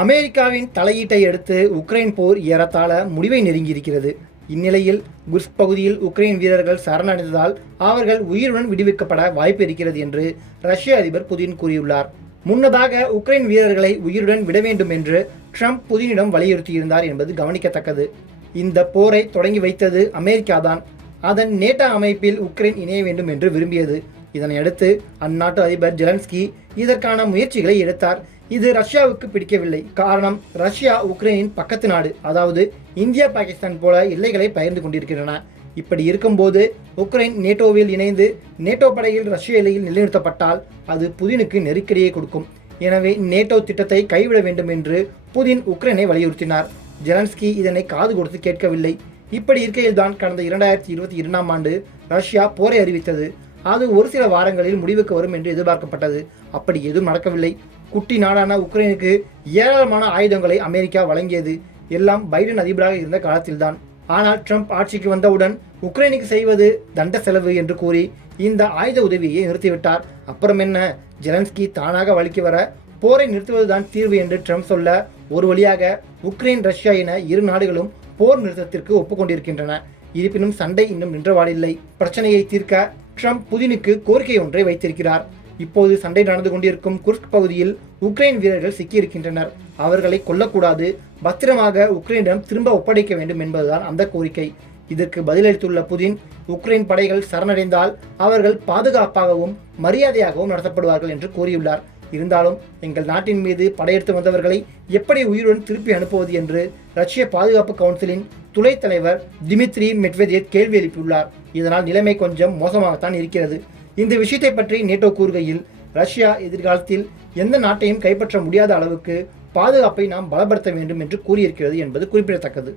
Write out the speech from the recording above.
அமெரிக்காவின் தலையீட்டை அடுத்து உக்ரைன் போர் ஏறத்தாழ முடிவை நெருங்கியிருக்கிறது. இந்நிலையில் குர்ஸ்க் பகுதியில் உக்ரைன் வீரர்கள் சரணடைந்ததால் அவர்கள் உயிருடன் விடுவிக்கப்பட வாய்ப்பு இருக்கிறது என்று ரஷ்ய அதிபர் புதின் கூறியுள்ளார். முன்னதாக உக்ரைன் வீரர்களை உயிருடன் விட வேண்டும் என்று ட்ரம்ப் புதினிடம் வலியுறுத்தியிருந்தார் என்பது கவனிக்கத்தக்கது. இந்த போரை தொடங்கி வைத்தது அமெரிக்காதான். அதன் நேட்டோ அமைப்பில் உக்ரைன் இணைய வேண்டும் என்று விரும்பியது. இதனையடுத்து அந்நாட்டு அதிபர் ஜெலன்ஸ்கி இதற்கான முயற்சிகளை எடுத்தார். இது ரஷ்யாவுக்கு பிடிக்கவில்லை. காரணம் ரஷ்யா உக்ரைனின் பக்கத்து நாடு. அதாவது இந்தியா பாகிஸ்தான் போல எல்லைகளை பகிர்ந்து கொண்டிருக்கின்றன. இப்படி இருக்கும்போது உக்ரைன் நேட்டோவில் இணைந்து நேட்டோ படையில் ரஷ்ய எல்லையில் நிலைநிறுத்தப்பட்டால் அது புதினுக்கு நெருக்கடியை கொடுக்கும். எனவே நேட்டோ திட்டத்தை கைவிட வேண்டும் என்று புதின் உக்ரைனை வலியுறுத்தினார். ஜெலன்ஸ்கி இதனை காது கொடுத்து கேட்கவில்லை. இப்படி இருக்கையில்தான் கடந்த இரண்டாயிரத்தி இருபத்தி இரண்டாம் ஆண்டு ரஷ்யா போரை அறிவித்தது. அது ஒரு சில வாரங்களில் முடிவுக்கு வரும் என்று எதிர்பார்க்கப்பட்டது. அப்படி எதுவும் நடக்கவில்லை. குட்டி நாடான உக்ரைனுக்கு ஏராளமான ஆயுதங்களை அமெரிக்கா வழங்கியது. எல்லாம் பைடன் அதிபராக இருந்த காலத்தில்தான். ஆனால் ட்ரம்ப் ஆட்சிக்கு வந்தவுடன் உக்ரைனுக்கு செய்வது தண்ட செலவு என்று கூறி இந்த ஆயுத உதவியை நிறுத்திவிட்டார். அப்புறம் என்ன? ஜெலன்ஸ்கி தானாக வலுக்கி வர போரை நிறுத்துவதுதான் தீர்வு என்று ட்ரம்ப் சொல்ல ஒரு வழியாக உக்ரைன் ரஷ்யா என இரு நாடுகளும் போர் நிறுத்தத்திற்கு ஒப்புக்கொண்டிருக்கின்றன. இருப்பினும் சண்டை இன்னும் நின்றவாடில்லை. பிரச்சனையை தீர்க்க ட்ரம்ப் புதினுக்கு கோரிக்கை ஒன்றை வைத்திருக்கிறார். இப்போது சண்டை நடந்து கொண்டிருக்கும் குர்ஸ்க் பகுதியில் உக்ரைன் வீரர்கள் சிக்கியிருக்கின்றனர். அவர்களை கொல்லக்கூடாது. பத்திரமாக உக்ரைனிடம் திரும்ப ஒப்படைக்க வேண்டும் என்பதுதான் அந்த கோரிக்கை. இதற்கு பதிலளித்துள்ள புதின் உக்ரைன் படைகள் சரணடைந்தால் அவர்கள் பாதுகாப்பாகவும் மரியாதையாகவும் நடத்தப்படுவார்கள் என்று கூறியுள்ளார். இருந்தாலும் எங்கள் நாட்டின் மீது படையெடுத்து வந்தவர்களை எப்படி உயிருடன் திருப்பி அனுப்புவது என்று ரஷ்ய பாதுகாப்பு கவுன்சிலின் துணைத் தலைவர் டிமித்ரி மெட்வெதேவ் கேள்வி எழுப்பியுள்ளார். இதனால் நிலைமை கொஞ்சம் மோசமாகத்தான் இருக்கிறது. இந்த விஷயத்தை பற்றி நேட்டோ கூறுகையில் ரஷ்யா எதிர்காலத்தில் எந்த நாட்டையும் கைப்பற்ற முடியாத அளவுக்கு பாதுகாப்பை நாம் பலப்படுத்த வேண்டும் என்று கூறியிருக்கிறது என்பது குறிப்பிடத்தக்கது.